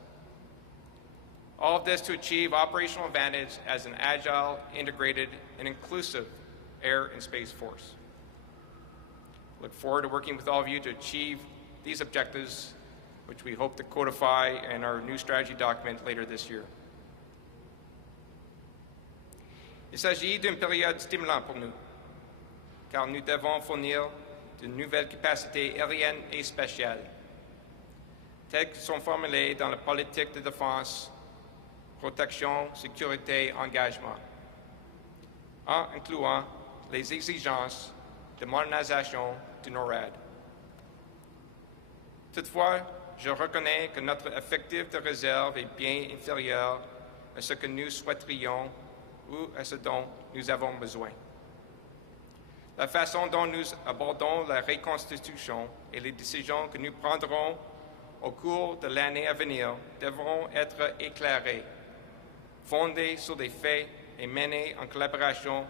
All of this to achieve operational advantage as an agile, integrated, and inclusive air and space force. Look forward to working with all of you to achieve these objectives, which we hope to codify in our new strategy document later this year. Il s'agit d'une période stimulante pour nous, car nous devons fournir de nouvelles capacités aériennes et spatiales, telles que sont formulées dans la politique de défense, protection, sécurité, engagement, en incluant les exigences de modernisation du NORAD. Toutefois, je reconnais que notre effectif de réserve est bien inférieur à ce que nous souhaiterions ou à ce dont nous avons besoin. La façon dont nous abordons la reconstitution et les décisions que nous prendrons au cours de l'année à venir devront être éclairées, fondées sur des faits et menées en collaboration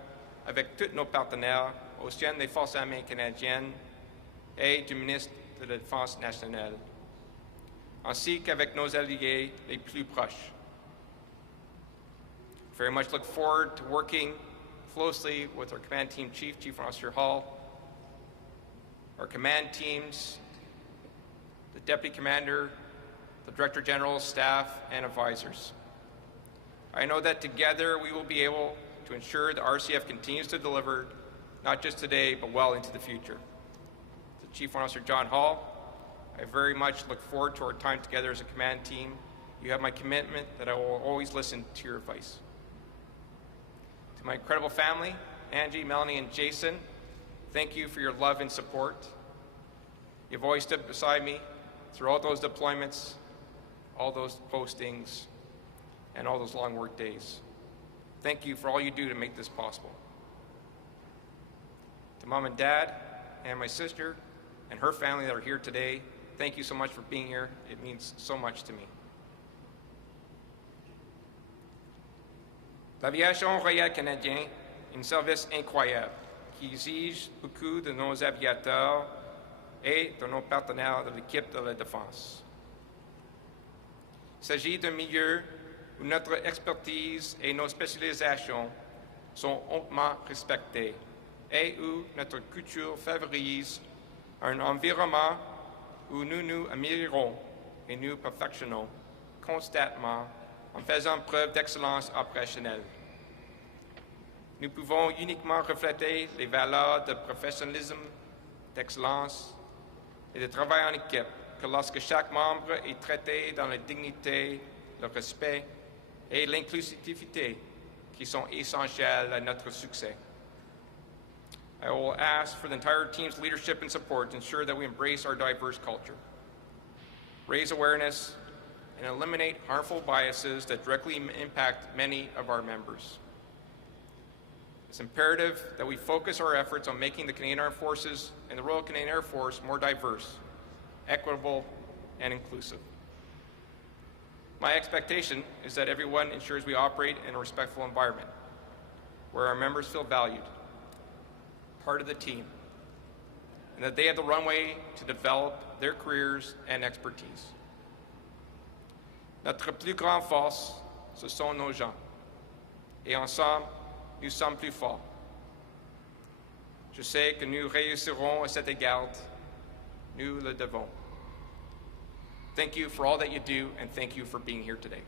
avec tous nos partenaires au sein des Forces armées canadiennes et du ministre de la Défense nationale, ainsi qu'avec nos alliés les plus proches. Very much look forward to working closely with our Command Team Chief, Chief Officer Hall, our command teams, the Deputy Commander, the Director General, staff, and advisors. I know that together we will be able to ensure the RCF continues to deliver, not just today, but well into the future. To Chief Officer John Hall, I very much look forward to our time together as a command team. You have my commitment that I will always listen to your advice. To my incredible family, Angie, Melanie, and Jason, thank you for your love and support. You've always stood beside me through all those deployments, all those postings, and all those long work days. Thank you for all you do to make this possible. To Mom and Dad and my sister and her family that are here today, thank you so much for being here. It means so much to me. L'aviation royale canadienne est un service incroyable qui exige beaucoup de nos aviateurs et de nos partenaires de l'équipe de la défense. Il s'agit d'un milieu où notre expertise et nos spécialisations sont hautement respectées et où notre culture favorise un environnement où nous nous améliorons et nous perfectionnons constamment en faisant preuve d'excellence opérationnelle. Nous pouvons uniquement refléter les valeurs de professionnalisme, d'excellence et de travail en équipe que lorsque chaque membre est traité dans la dignité, le respect et l'inclusivité qui sont essentiels à notre succès. I will ask for the entire team's leadership and support to ensure that we embrace our diverse culture, raise awareness, and eliminate harmful biases that directly impact many of our members. It's imperative that we focus our efforts on making the Canadian Armed Forces and the Royal Canadian Air Force more diverse, equitable, and inclusive. My expectation is that everyone ensures we operate in a respectful environment where our members feel valued, part of the team, and that they have the runway to develop their careers and expertise. Notre plus grande force, ce sont nos gens. Et ensemble, nous sommes plus forts. Je sais que nous réussirons à cet égard. Nous le devons. Thank you for all that you do, and thank you for being here today.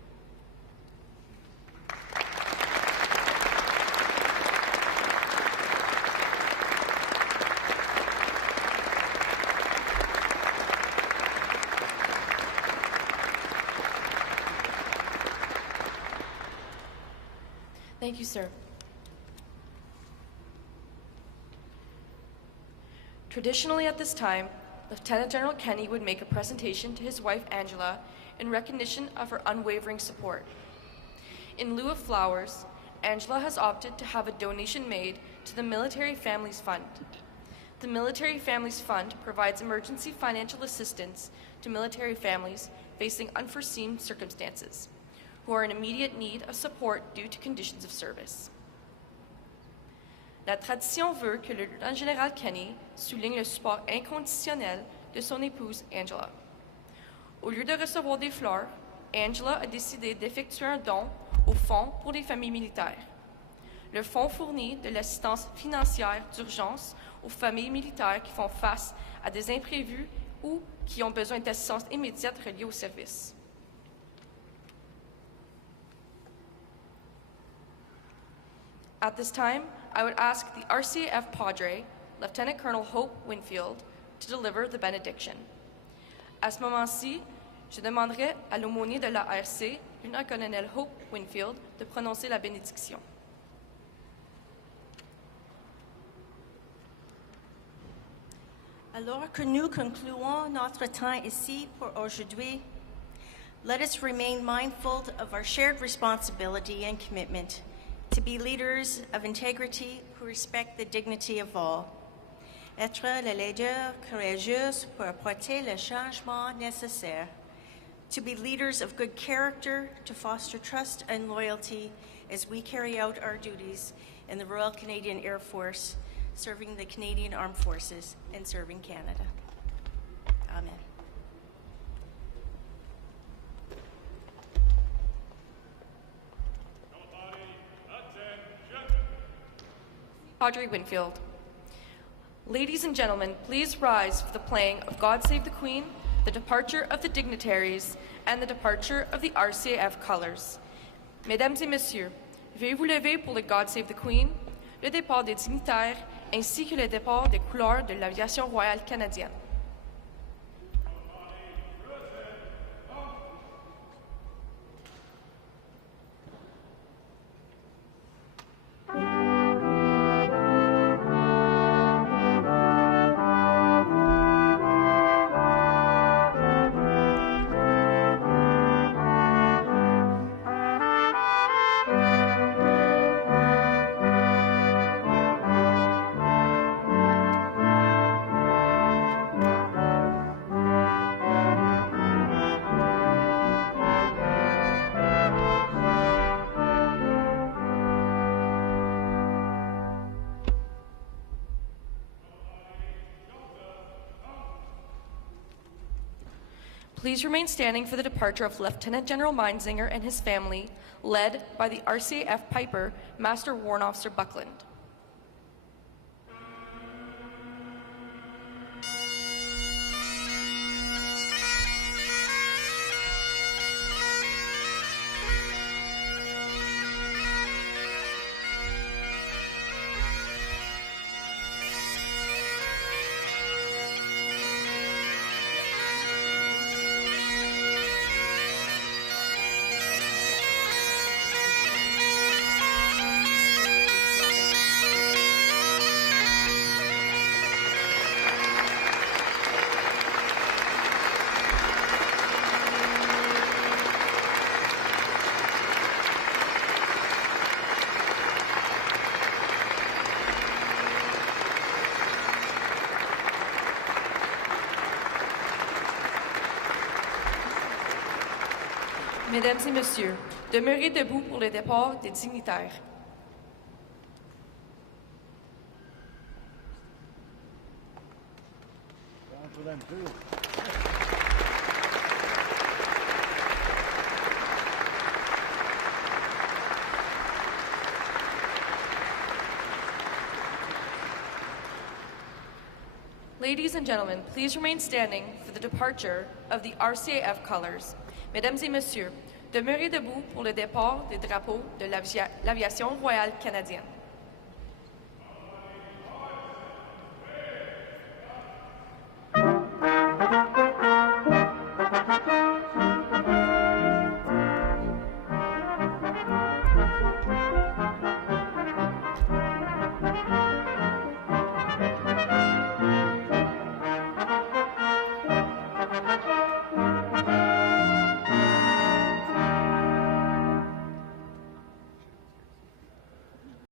Thank you, sir. Traditionally at this time, Lieutenant General Kenny would make a presentation to his wife Angela in recognition of her unwavering support. In lieu of flowers, Angela has opted to have a donation made to the Military Families Fund. The Military Families Fund provides emergency financial assistance to military families facing unforeseen circumstances, who are in immediate need of support due to conditions of service. La tradition veut que le lieutenant général Kenny souligne le support inconditionnel de son épouse Angela. Au lieu de recevoir des fleurs, Angela a décidé d'effectuer un don au Fonds pour les familles militaires. Le fonds fournit de l'assistance financière d'urgence aux familles militaires qui font face à des imprévus ou qui ont besoin d'assistance immédiate reliée au service. At this time, I would ask the RCAF Padre, Lieutenant Colonel Hope Winfield, to deliver the benediction. À ce moment-ci, je demanderai à l'aumônier de l'ARC, Lieutenant-colonel Hope Winfield, de prononcer la bénédiction. Alors que nous concluons notre temps ici pour aujourd'hui, let us remain mindful of our shared responsibility and commitment to be leaders of integrity who respect the dignity of all. Être le leader courageux pour apporter le changement nécessaire. To be leaders of good character, to foster trust and loyalty as we carry out our duties in the Royal Canadian Air Force, serving the Canadian Armed Forces and serving Canada. Amen. Padre Winfield. Ladies and gentlemen, please rise for the playing of God Save the Queen, the departure of the dignitaries, and the departure of the RCAF Colors. Mesdames et messieurs, veuillez vous lever pour le God Save the Queen, le départ des dignitaires, ainsi que le départ des couleurs de l'aviation royale canadienne. Please remain standing for the departure of Lieutenant General Meinzinger and his family, led by the RCAF Piper, Master Warrant Officer Buckland. Mesdames et Messieurs, demeurez debout pour le départ des dignitaires. Ladies and gentlemen, please remain standing for the departure of the RCAF Colors. Mesdames et Messieurs, demeurez debout pour le départ des drapeaux de l'aviation royale canadienne.